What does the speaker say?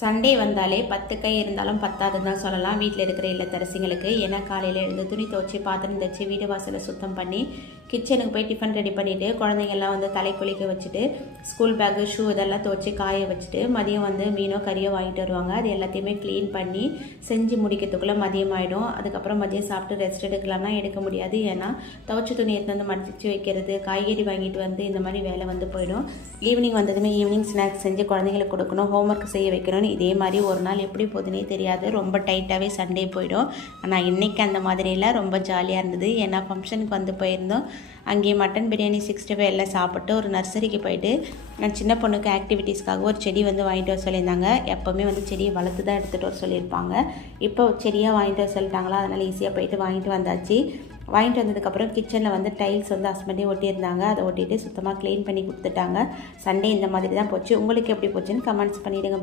Sunday வந்தாலே 10 கை இருந்தாலும் பத்தாதுன்னு தான் சொல்லலாம் வீட்டில் இருக்கிற இல்லத்தரசிங்களுக்கு. ஏன்னா காலையில் எழுந்து துணி துவச்சி பாத்திரம் தச்சு வீடு வாசலை சுத்தம் பண்ணி கிச்சனுக்கு போய் டிஃபன் ரெடி பண்ணிவிட்டு குழந்தைங்கள்லாம் வந்து தலை குளிக்க வச்சுட்டு ஸ்கூல் பேக்கு ஷூ இதெல்லாம் துவச்சி காய வச்சுட்டு மதியம் வந்து மீனோ கறியோ வாங்கிட்டு வருவாங்க. அது எல்லாத்தையுமே க்ளீன் பண்ணி செஞ்சு முடிக்கிறதுக்குள்ளே மதியம் ஆகிடும். அதுக்கப்புறம் மதியம் சாப்பிட்டு ரெஸ்ட் எடுக்கலாம்னா எடுக்க முடியாது. ஏன்னா துவச்சி துணி எடுத்து வந்து மடிச்சு வைக்கிறது, காய்கறி வாங்கிட்டு வந்து இந்த மாதிரி வேலை வந்து போயிடும். ஈவினிங் வந்ததுமே ஈவினிங் ஸ்நாக்ஸ் செஞ்சு குழந்தைங்களுக்கு கொடுக்கணும், ஹோம்ஒர்க் செய்ய வைக்கணும். இதே மாதிரி ஒரு நாள் எப்படி போகுதுன்னே தெரியாது. ரொம்ப டைட்டாகவே சண்டே போயிடும். ஆனால் இன்றைக்கி அந்த மாதிரியெல்லாம் ரொம்ப ஜாலியாக இருந்தது. ஏன்னா ஃபங்க்ஷனுக்கு வந்து போயிருந்தோம். அங்கேயே மட்டன் பிரியாணி 65 எல்லாம் சாப்பிட்டு ஒரு நர்சரிக்கு போயிட்டு நான் சின்ன பொண்ணுக்கு ஆக்டிவிட்டீஸ்க்காக ஒரு செடி வந்து வாங்கிட்டு வர சொல்லியிருந்தாங்க. எப்போவுமே வந்து செடியை வளர்த்து தான் எடுத்துகிட்டு வர சொல்லியிருப்பாங்க. இப்போ செடியாக வாங்கிட்டு வர சொல்லிட்டாங்களா, அதனால் ஈஸியாக போயிட்டு வாங்கிட்டு வந்தாச்சு. வாங்கிட்டு வந்ததுக்கப்புறம் கிச்சனில் வந்து டைல்ஸ் வந்து ஹஸ்பண்டே ஒட்டியிருந்தாங்க. அதை ஒட்டிட்டு சுத்தமாக க்ளீன் பண்ணி கொடுத்துட்டாங்க. சண்டே இந்த மாதிரி தான் போச்சு. உங்களுக்கு எப்படி போச்சுன்னு கமெண்ட்ஸ் பண்ணிவிடுங்க.